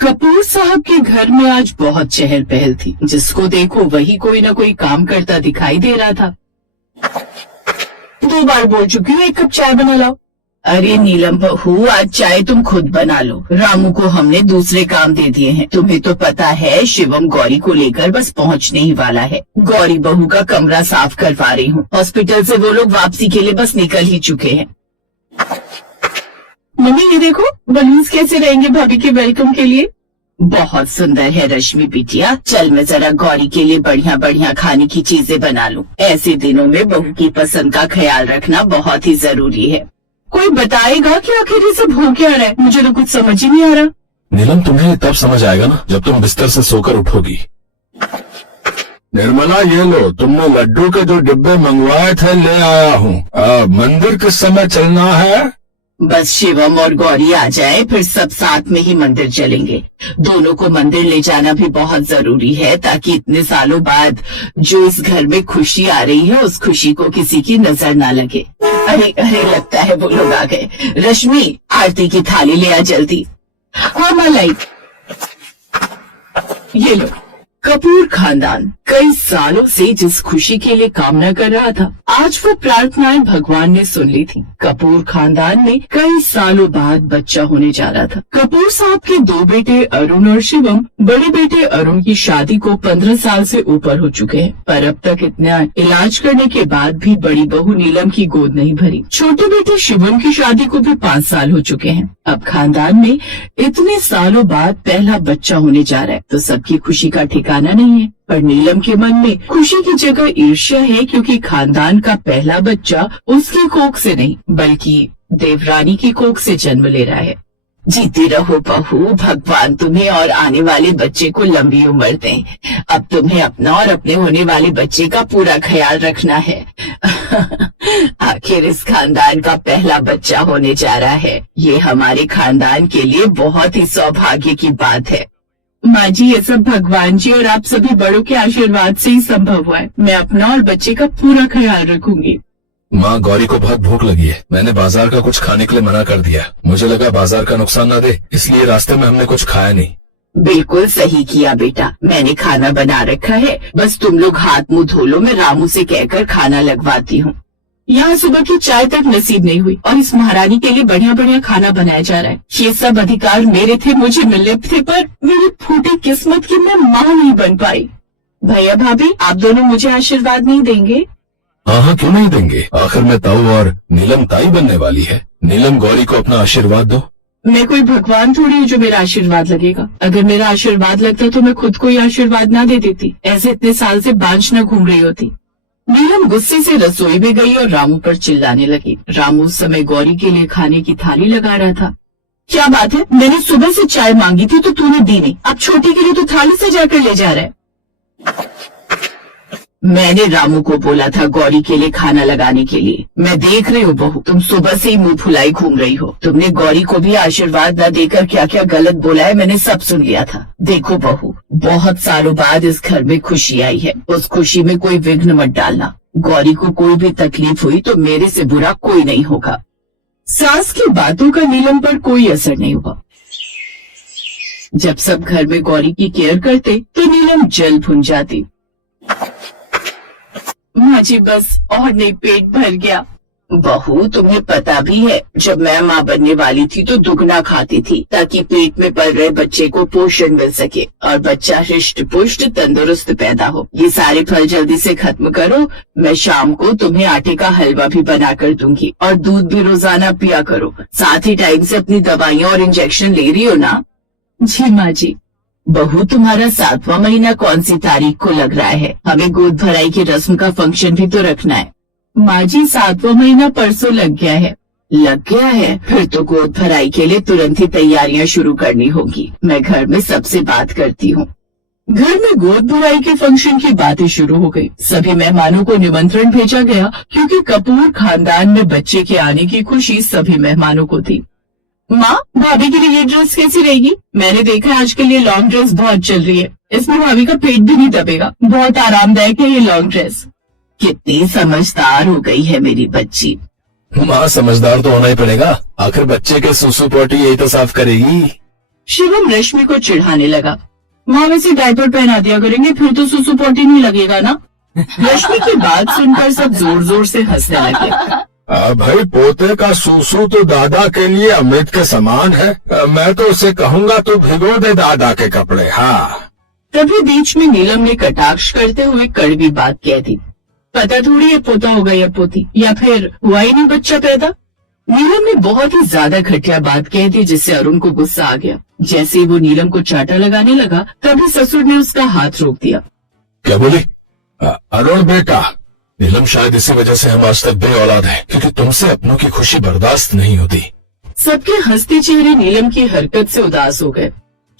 कपूर साहब के घर में आज बहुत चहल पहल थी। जिसको देखो वही कोई न कोई काम करता दिखाई दे रहा था। 2 बार बोल चुकी हूँ 1 कप चाय बना लाओ। अरे नीलम बहू, आज चाय तुम खुद बना लो। रामू को हमने दूसरे काम दे दिए हैं। तुम्हें तो पता है शिवम गौरी को लेकर बस पहुंचने ही वाला है। गौरी बहू का कमरा साफ करवा रही हूँ। हॉस्पिटल से वो लोग वापसी के लिए बस निकल ही चुके हैं। मम्मी ये देखो बलून्स कैसे रहेंगे भाभी के वेलकम के लिए। बहुत सुंदर है रश्मि बिटिया। चल मैं जरा गौरी के लिए बढ़िया बढ़िया खाने की चीजें बना लूं। ऐसे दिनों में बहू की पसंद का ख्याल रखना बहुत ही जरूरी है। कोई बताएगा कि आखिर ये सब हो क्या रहा है? मुझे तो कुछ समझ ही नहीं आ रहा। नीलम, तुम्हें तब समझ आएगा ना जब तुम बिस्तर से सोकर उठोगी। निर्मला, ये लो, तुमने लड्डू के जो डिब्बे मंगवाए थे ले आया हूँ। मंदिर किस समय चलना है? बस शिवम और गौरी आ जाए फिर सब साथ में ही मंदिर चलेंगे। दोनों को मंदिर ले जाना भी बहुत जरूरी है ताकि इतने सालों बाद जो इस घर में खुशी आ रही है उस खुशी को किसी की नजर ना लगे। अरे अरे, लगता है वो लोग आ गए। रश्मि, आरती की थाली ले आ जल्दी। हाँ मलाई। ये लो। कपूर खानदान कई सालों से जिस खुशी के लिए कामना कर रहा था, आज वो प्रार्थनाएं भगवान ने सुन ली थी। कपूर खानदान में कई सालों बाद बच्चा होने जा रहा था। कपूर साहब के 2 बेटे अरुण और शिवम, बड़े बेटे अरुण की शादी को 15 साल से ऊपर हो चुके हैं, पर अब तक इतना इलाज करने के बाद भी बड़ी बहू नीलम की गोद नहीं भरी। छोटे बेटे शिवम की शादी को भी 5 साल हो चुके हैं। अब खानदान में इतने सालों बाद पहला बच्चा होने जा रहा है तो सबकी खुशी का ठिकाना नहीं है। पर नीलम के मन में खुशी की जगह ईर्ष्या है क्योंकि खानदान का पहला बच्चा उसकी कोख से नहीं बल्कि देवरानी की कोख से जन्म ले रहा है। जीती रहो बहू, भगवान तुम्हें और आने वाले बच्चे को लंबी उम्र दें। अब तुम्हें अपना और अपने होने वाले बच्चे का पूरा ख्याल रखना है। आखिर इस खानदान का पहला बच्चा होने जा रहा है। ये हमारे खानदान के लिए बहुत ही सौभाग्य की बात है। माँ जी, ये सब भगवान जी और आप सभी बड़ों के आशीर्वाद से ही संभव हुआ है। मैं अपना और बच्चे का पूरा ख्याल रखूंगी। माँ, गौरी को बहुत भूख लगी है। मैंने बाजार का कुछ खाने के लिए मना कर दिया। मुझे लगा बाजार का नुकसान न दे, इसलिए रास्ते में हमने कुछ खाया नहीं। बिल्कुल सही किया बेटा, मैंने खाना बना रखा है। बस तुम लोग हाथ मुंह धो लो, मैं रामू से कहकर खाना लगवाती हूँ। यहाँ सुबह की चाय तक नसीब नहीं हुई और इस महारानी के लिए बढ़िया बढ़िया खाना बनाया जा रहा है। ये सब अधिकार मेरे थे, मुझे मिलने थे, पर मेरी फूटी किस्मत की मैं माँ नहीं बन पाई। भैया भाभी, आप दोनों मुझे आशीर्वाद नहीं देंगे? हाँ, क्यों नहीं देंगे। आखिर में ताऊ और नीलम ताई बनने वाली है। नीलम, गौरी को अपना आशीर्वाद दो। मैं कोई भगवान थोड़ी हूँ जो मेरा आशीर्वाद लगेगा। अगर मेरा आशीर्वाद लगता तो मैं खुद को ही आशीर्वाद ना दे देती। ऐसे इतने साल से बांझ न घूम रही होती। नीलम गुस्से से रसोई में गई और रामू पर चिल्लाने लगी। रामू उस समय गौरी के लिए खाने की थाली लगा रहा था। क्या बात है, मैंने सुबह से चाय मांगी थी तो तूने दी नहीं। अब छोटी के लिए तो थाली सजा कर ले जा रहा है। मैंने रामू को बोला था गौरी के लिए खाना लगाने के लिए। मैं देख रही हूँ बहू, तुम सुबह से ही मुंह फुलाई घूम रही हो। तुमने गौरी को भी आशीर्वाद न देकर क्या क्या गलत बोला है मैंने सब सुन लिया था। देखो बहू, बहुत सालों बाद इस घर में खुशी आई है, उस खुशी में कोई विघ्न मत डालना। गौरी को कोई भी तकलीफ हुई तो मेरे से बुरा कोई नहीं होगा। सास की बातों का नीलम पर कोई असर नहीं हुआ। जब सब घर में गौरी की केयर करते तो नीलम जल भुन जाती। माँ जी बस और नहीं, पेट भर गया। बहू, तुम्हें पता भी है जब मैं माँ बनने वाली थी तो दुगना खाती थी ताकि पेट में पल रहे बच्चे को पोषण मिल सके और बच्चा हृष्ट पुष्ट तंदुरुस्त पैदा हो। ये सारे फल जल्दी से खत्म करो। मैं शाम को तुम्हें आटे का हलवा भी बना कर दूंगी और दूध भी रोजाना पिया करो। साथ ही टाइम से अपनी दवाइयाँ और इंजेक्शन ले रही हो ना? जी माँ जी। बहू, तुम्हारा 7वां महीना कौन सी तारीख को लग रहा है? हमें गोद भराई की रस्म का फंक्शन भी तो रखना है। माँ जी, 7वां महीना परसों लग गया है। लग गया है? फिर तो गोद भराई के लिए तुरंत ही तैयारियां शुरू करनी होगी। मैं घर में सबसे बात करती हूँ। घर में गोद भराई के फंक्शन की बातें शुरू हो गई। सभी मेहमानों को निमंत्रण भेजा गया क्योंकि कपूर खानदान में बच्चे के आने की खुशी सभी मेहमानों को थी। माँ, भाभी के लिए ये ड्रेस कैसी रहेगी? मैंने देखा है आजकल ये लॉन्ग ड्रेस बहुत चल रही है। इसमें भाभी का पेट भी नहीं दबेगा। बहुत आरामदायक है ये लॉन्ग ड्रेस। कितनी समझदार हो गई है मेरी बच्ची। माँ, समझदार तो होना ही पड़ेगा। आखिर बच्चे के सुसु पोटी यही तो साफ करेगी। शिवम रश्मि को चिढ़ाने लगा। माँ वैसे डायपर पहना दिया करेंगे, फिर तो सुसु पोटी नहीं लगेगा ना। रश्मि की बात सुनकर सब जोर जोर से हंसने लगे। भाई पोते का सूसू तो दादा के लिए अमृत के समान है। मैं तो उसे कहूँगा तू भिगो दे दादा के कपड़े। हाँ। तभी बीच में नीलम ने कटाक्ष करते हुए कड़वी बात कह दी। पता थोड़ी है पोता होगा या पोती, या फिर हुआ ही नहीं बच्चा पैदा। नीलम ने बहुत ही ज्यादा घटिया बात कह दी, जिससे अरुण को गुस्सा आ गया। जैसे ही वो नीलम को चाटा लगाने लगा, तभी ससुर ने उसका हाथ रोक दिया। क्या बोली? अरुण बेटा, नीलम शायद इसी वजह से हम आज तक बे औलाद हैं, क्योंकि तुमसे अपनों की खुशी बर्दाश्त नहीं होती। सबके हंसते चेहरे नीलम की हरकत से उदास हो गए।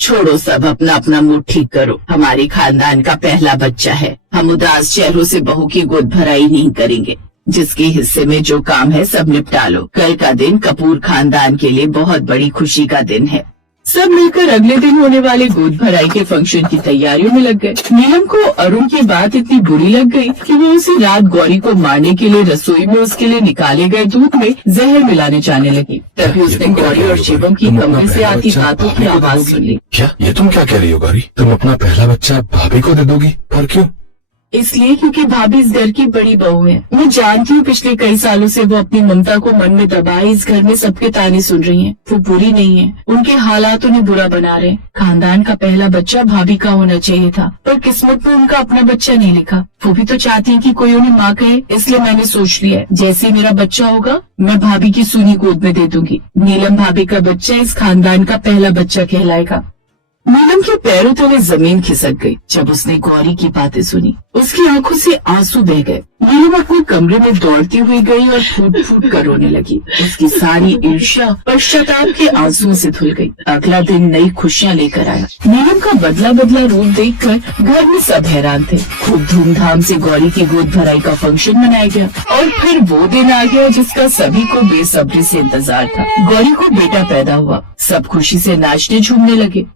छोड़ो, सब अपना अपना मूड ठीक करो। हमारे खानदान का पहला बच्चा है, हम उदास चेहरों से बहू की गोद भराई नहीं करेंगे। जिसके हिस्से में जो काम है सब निपटा लो। कल का दिन कपूर खानदान के लिए बहुत बड़ी खुशी का दिन है। सब मिलकर अगले दिन होने वाले गोद भराई के फंक्शन की तैयारियों में लग गए। नीलम को अरुण की बात इतनी बुरी लग गई कि वो उसी रात गौरी को मारने के लिए रसोई में उसके लिए निकाले गए दूध में जहर मिलाने जाने लगी। तभी उसने गौरी और शिवम की कमरे से आती बातों की आवाज सुन ली। क्या ये तुम क्या कह रही हो गौरी? तुम अपना पहला बच्चा भाभी को दे दोगी? पर क्यों? इसलिए क्योंकि भाभी इस घर की बड़ी बहू है। मैं जानती हूँ पिछले कई सालों से वो अपनी ममता को मन में दबाए इस घर में सबके ताने सुन रही हैं। वो बुरी नहीं है, उनके हालात उन्हें बुरा बना रहे। खानदान का पहला बच्चा भाभी का होना चाहिए था, पर किस्मत में उनका अपना बच्चा नहीं लिखा। वो भी तो चाहती है कि कोई उन्हें माँ कहे, इसलिए मैंने सोच लिया है जैसे ही मेरा बच्चा होगा मैं भाभी की सूनी गोद में दे दूंगी। नीलम भाभी का बच्चा इस खानदान का पहला बच्चा कहलाएगा। नीलम के पैरों तले जमीन खिसक गई जब उसने गौरी की बातें सुनी। उसकी आंखों से आंसू बह गए। नीलम अपने कमरे में दौड़ती हुई गई और फूट फूट कर रोने लगी। उसकी सारी ईर्ष्या पश्चाताप के आंसुओं से धुल गई। अगला दिन नई खुशियाँ लेकर आया। नीलम का बदला बदला रूप देखकर घर में सब हैरान थे। खूब धूमधाम से गौरी की गोद भराई का फंक्शन मनाया गया और फिर वो दिन आ गया जिसका सभी को बेसब्री से इंतजार था। गौरी को बेटा पैदा हुआ। सब खुशी से नाचने झूमने लगे।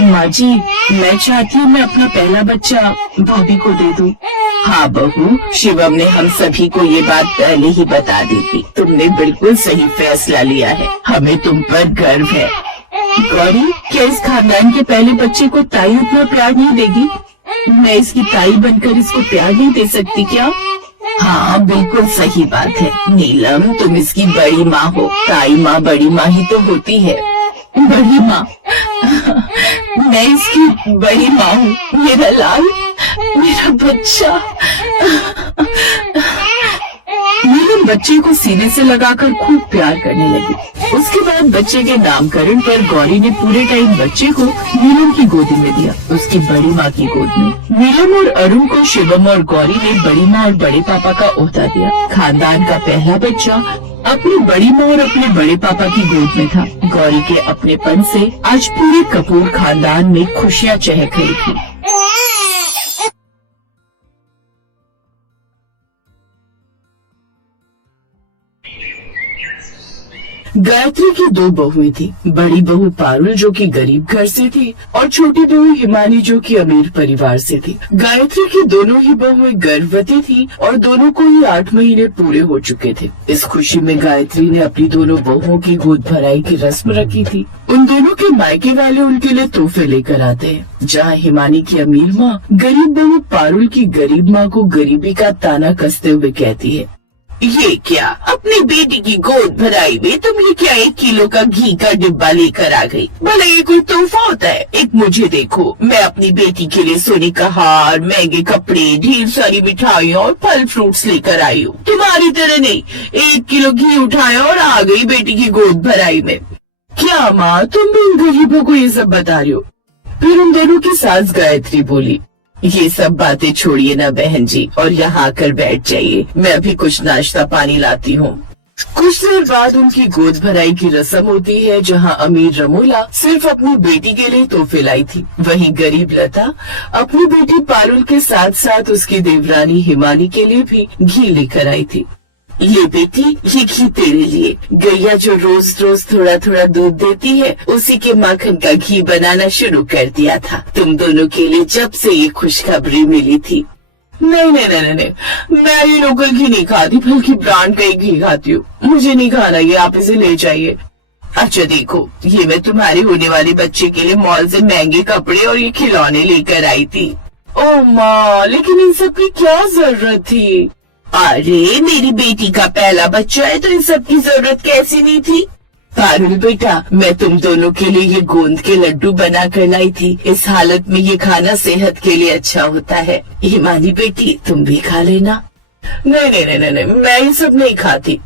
माँ जी, मैं चाहती हूँ मैं अपना पहला बच्चा भाभी को दे दूँ। हाँ बहू, शिवम ने हम सभी को ये बात पहले ही बता दी थी। तुमने बिल्कुल सही फैसला लिया है, हमें तुम पर गर्व है। गौरी, क्या इस खानदान के पहले बच्चे को ताई उतना प्यार नहीं देगी? मैं इसकी ताई बनकर इसको प्यार नहीं दे सकती क्या? हाँ बिल्कुल सही बात है नीलम, तुम इसकी बड़ी माँ हो। ताई माँ बड़ी माँ ही तो होती है। बड़ी माँ? मैं इसकी बड़ी माँ हूँ। मेरा लाल, मेरा बच्चा। नीलम बच्चे को सीने से लगाकर खूब प्यार करने लगी। उसके बाद बच्चे के नामकरण पर गौरी ने पूरे टाइम बच्चे को नीलम की गोदी में दिया, उसकी बड़ी माँ की गोद में। नीलम और अरुण को शिवम और गौरी ने बड़ी माँ और बड़े पापा का ओहदा दिया। खानदान का पहला बच्चा अपनी बड़ी माँ और अपने बड़े पापा की गोद में था। गौरी के अपनेपन से आज पूरे कपूर खानदान में खुशियाँ चहक रही थी। गायत्री की दो बहुएं थी। बड़ी बहू पारुल जो कि गरीब घर से थी और छोटी बहू हिमानी जो कि अमीर परिवार से थी। गायत्री की दोनों ही बहुएं गर्भवती थी और दोनों को ही 8 महीने पूरे हो चुके थे। इस खुशी में गायत्री ने अपनी दोनों बहुओं की गोद भराई की रस्म रखी थी। उन दोनों के मायके वाले उनके लिए तोहफे लेकर आते हैं। जहाँ हिमानी की अमीर माँ गरीब बहू पारुल की गरीब माँ को गरीबी का ताना कसते हुए कहती है, ये क्या, अपनी बेटी की गोद भराई में तुम ये क्या 1 किलो का घी का डिब्बा लेकर आ गई? भला ये कोई तोहफा होता है? एक मुझे देखो, मैं अपनी बेटी के लिए सोने का हार, महंगे कपड़े, ढेर सारी मिठाइयाँ और फल फ्रूट्स लेकर आई हूँ। तुम्हारी तरह नहीं, 1 किलो घी उठाया और आ गई बेटी की गोद भराई में। क्या माँ, तुम भी इन गरीबों को ये सब बता रही हो? फिर उन दोनों की सास गायत्री बोली, ये सब बातें छोड़िए ना बहन जी और यहाँ आकर बैठ जाइए, मैं अभी कुछ नाश्ता पानी लाती हूँ। कुछ देर बाद उनकी गोद भराई की रस्म होती है, जहाँ अमीर रमोला सिर्फ अपनी बेटी के लिए तोहफे लाई थी। वहीं गरीब लता अपनी बेटी पारुल के साथ साथ उसकी देवरानी हिमानी के लिए भी घी लेकर आई थी। ये बेटी, ये घी तेरे लिए। गैया जो रोज रोज थोड़ा थोड़ा दूध देती है, उसी के माखन का घी बनाना शुरू कर दिया था। तुम दोनों के लिए जब से ये खुशखबरी मिली थी। नहीं नहीं नहीं नहीं नहीं, मैं ये लोकल घी नहीं खाती, बल्कि ब्रांड का ही घी खाती हूँ। मुझे नहीं खाना ये, आप इसे ले जाइए। अच्छा देखो, ये मैं तुम्हारे होने वाले बच्चे के लिए मॉल से महंगे कपड़े और ये खिलौने लेकर आई थी। ओ माँ, लेकिन इन सब की क्या जरूरत थी? अरे मेरी बेटी का पहला बच्चा है तो इन सब की जरूरत कैसी नहीं थी? पारुल बेटा, मैं तुम दोनों के लिए ये गोंद के लड्डू बना कर लाई थी। इस हालत में ये खाना सेहत के लिए अच्छा होता है। हिमानी बेटी, तुम भी खा लेना। नहीं नहीं नहीं नहीं, मैं ये सब नहीं खाती।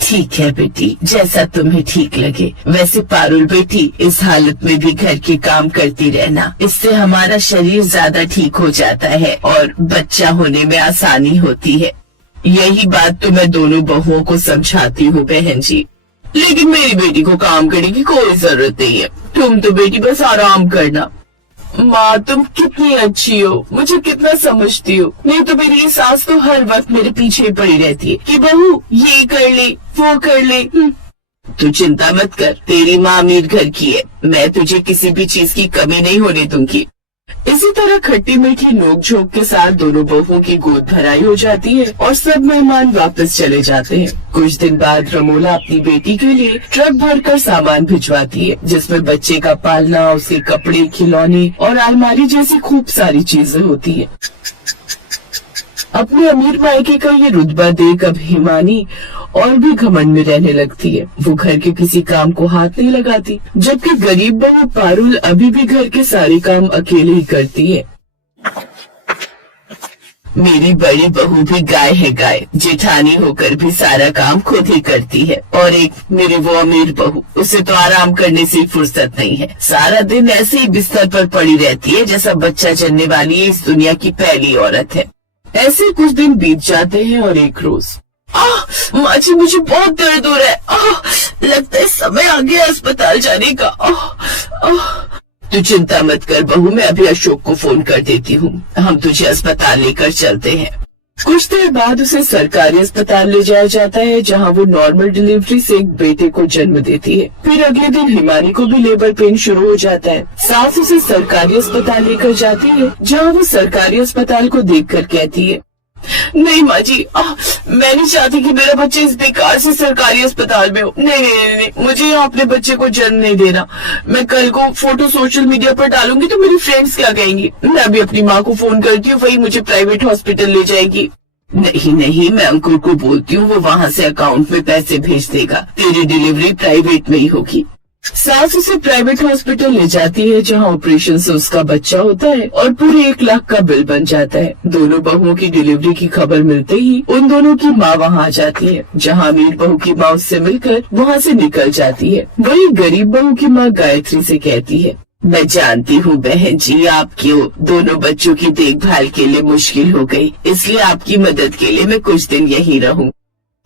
ठीक है बेटी, जैसा तुम्हें ठीक लगे। वैसे पारुल बेटी, इस हालत में भी घर के काम करती रहना, इससे हमारा शरीर ज्यादा ठीक हो जाता है और बच्चा होने में आसानी होती है। यही बात तो मैं दोनों बहुओं को समझाती हूँ बहन जी, लेकिन मेरी बेटी को काम करने की कोई जरूरत नहीं है। तुम तो बेटी बस आराम करना। माँ, तुम कितनी अच्छी हो, मुझे कितना समझती हो। नहीं तो मेरी ये सास तो हर वक्त मेरे पीछे पड़ी रहती है कि बहू ये कर ले, वो कर ले। तू चिंता मत कर, तेरी माँ अमीर घर की है, मैं तुझे किसी भी चीज की कमी नहीं होने दूंगी। इसी तरह खट्टी मीठी नोक-झोंक के साथ दोनों बहुओं की गोद भराई हो जाती है और सब मेहमान वापस चले जाते हैं। कुछ दिन बाद रमोला अपनी बेटी के लिए ट्रक भरकर सामान भिजवाती है, जिसमें बच्चे का पालना, उसके कपड़े, खिलौने और अलमारी जैसी खूब सारी चीजें होती है। अपने अमीर मायके का ये रुतबा देख अब हिमानी और भी घमंड में रहने लगती है। वो घर के किसी काम को हाथ नहीं लगाती, जबकि गरीब बहू पारुल अभी भी घर के सारे काम अकेले ही करती है। मेरी बड़ी बहू भी गाय है गाय, जेठानी होकर भी सारा काम खुद ही करती है। और एक मेरी वो अमीर बहू, उसे तो आराम करने से फुर्सत नहीं है। सारा दिन ऐसे ही बिस्तर पर पड़ी रहती है जैसा बच्चा जनने वाली इस दुनिया की पहली औरत है। ऐसे कुछ दिन बीत जाते हैं और एक रोज, माँ जी मुझे बहुत दर्द हो रहा है, लगता है समय आ गया अस्पताल जाने का। तू चिंता मत कर बहू, मैं अभी अशोक को फोन कर देती हूँ, हम तुझे अस्पताल लेकर चलते हैं। कुछ देर बाद उसे सरकारी अस्पताल ले जाया जाता है, जहाँ वो नॉर्मल डिलीवरी से एक बेटे को जन्म देती है। फिर अगले दिन हिमानी को भी लेबर पेन शुरू हो जाता है। सास उसे सरकारी अस्पताल लेकर जाती है, जहाँ वो सरकारी अस्पताल को देखकर कहती है, नहीं माँ जी, मैं नहीं चाहती कि मेरा बच्चा इस बेकार से सरकारी अस्पताल में हो। नहीं नहीं नहीं, नहीं, मुझे यहाँ अपने बच्चे को जन्म नहीं देना। मैं कल को फोटो सोशल मीडिया पर डालूंगी तो मेरी फ्रेंड्स क्या कहेंगी। मैं अभी अपनी माँ को फोन करती हूँ, वही मुझे प्राइवेट हॉस्पिटल ले जाएगी। नहीं नहीं, मैं अंकुर को बोलती हूँ, वो वहाँ से अकाउंट में पैसे भेज देगा, तेरी डिलीवरी प्राइवेट में ही होगी। सास उसे प्राइवेट हॉस्पिटल ले जाती है, जहाँ ऑपरेशन से उसका बच्चा होता है और पूरे 1 लाख का बिल बन जाता है। दोनों बहुओं की डिलीवरी की खबर मिलते ही उन दोनों की माँ वहाँ आ जाती है, जहाँ अमीर बहू की माँ उससे मिलकर वहाँ से निकल जाती है। वही गरीब बहू की माँ गायत्री से कहती है, मैं जानती हूँ बहन जी, आपकी दोनों बच्चों की देखभाल के लिए मुश्किल हो गई, इसलिए आपकी मदद के लिए मैं कुछ दिन यहीं रहूँ।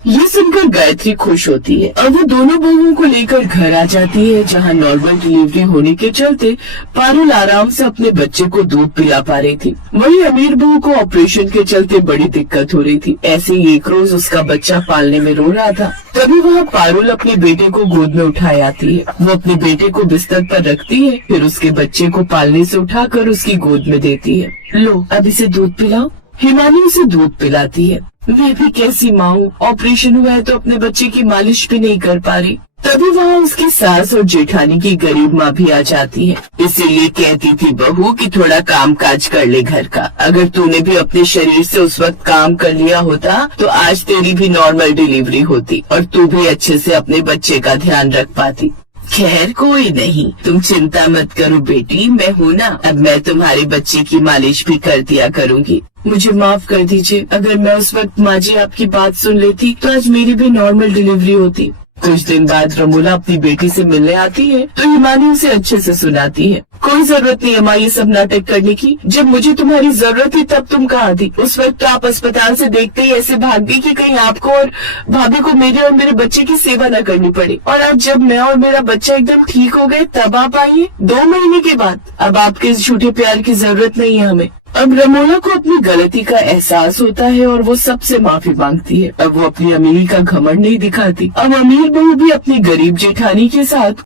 ये सुनकर गायत्री खुश होती है और वो दोनों बहुओं को लेकर घर आ जाती है, जहाँ नॉर्मल डिलीवरी होने के चलते पारुल आराम से अपने बच्चे को दूध पिला पा रही थी। वही अमीर बहू को ऑपरेशन के चलते बड़ी दिक्कत हो रही थी। ऐसे ही एक रोज उसका बच्चा पालने में रो रहा था, तभी वहाँ पारुल अपने बेटे को गोद में उठाए आती है। वो अपने बेटे को बिस्तर पर रखती है, फिर उसके बच्चे को पालने से उठाकर उसकी गोद में देती है। लो अब इसे दूध पिलाओ। हिमानी उसे दूध पिलाती है। मैं भी कैसी माँ हूँ, ऑपरेशन हुआ है तो अपने बच्चे की मालिश भी नहीं कर पा रही। तभी वहाँ उसकी सास और जेठानी की गरीब माँ भी आ जाती है। इसीलिए कहती थी बहू कि थोड़ा काम काज कर ले घर का। अगर तूने भी अपने शरीर से उस वक्त काम कर लिया होता तो आज तेरी भी नॉर्मल डिलीवरी होती और तू भी अच्छे से अपने बच्चे का ध्यान रख पाती। खैर कोई नहीं, तुम चिंता मत करो बेटी, मैं हूँ ना, अब मैं तुम्हारे बच्चे की मालिश भी कर दिया करूँगी। मुझे माफ कर दीजिए, अगर मैं उस वक्त माँ जी आपकी बात सुन लेती तो आज मेरी भी नॉर्मल डिलीवरी होती। कुछ दिन बाद रमोला अपनी बेटी से मिलने आती है तो हिमानी उसे अच्छे से सुनाती है। कोई जरूरत नहीं है माँ ये सब नाटक करने की, जब मुझे तुम्हारी जरूरत थी तब तुम कहाँ थी? उस वक्त तो आप अस्पताल से देखते ही ऐसे भाग गई कि कहीं आपको और भाभी को मेरे और मेरे बच्चे की सेवा न करनी पड़े। और आज जब मैं और मेरा बच्चा एकदम ठीक हो गए तब आप आई है 2 महीने के बाद। अब आपके इस झूठे प्यार की जरूरत नहीं है हमें। अब रमोला को अपनी गलती का एहसास होता है और वो सबसे माफी मांगती है। अब वो अपनी अमीरी का घमंड नहीं दिखाती। अब अमीर बहू भी अपनी गरीब जेठानी के साथ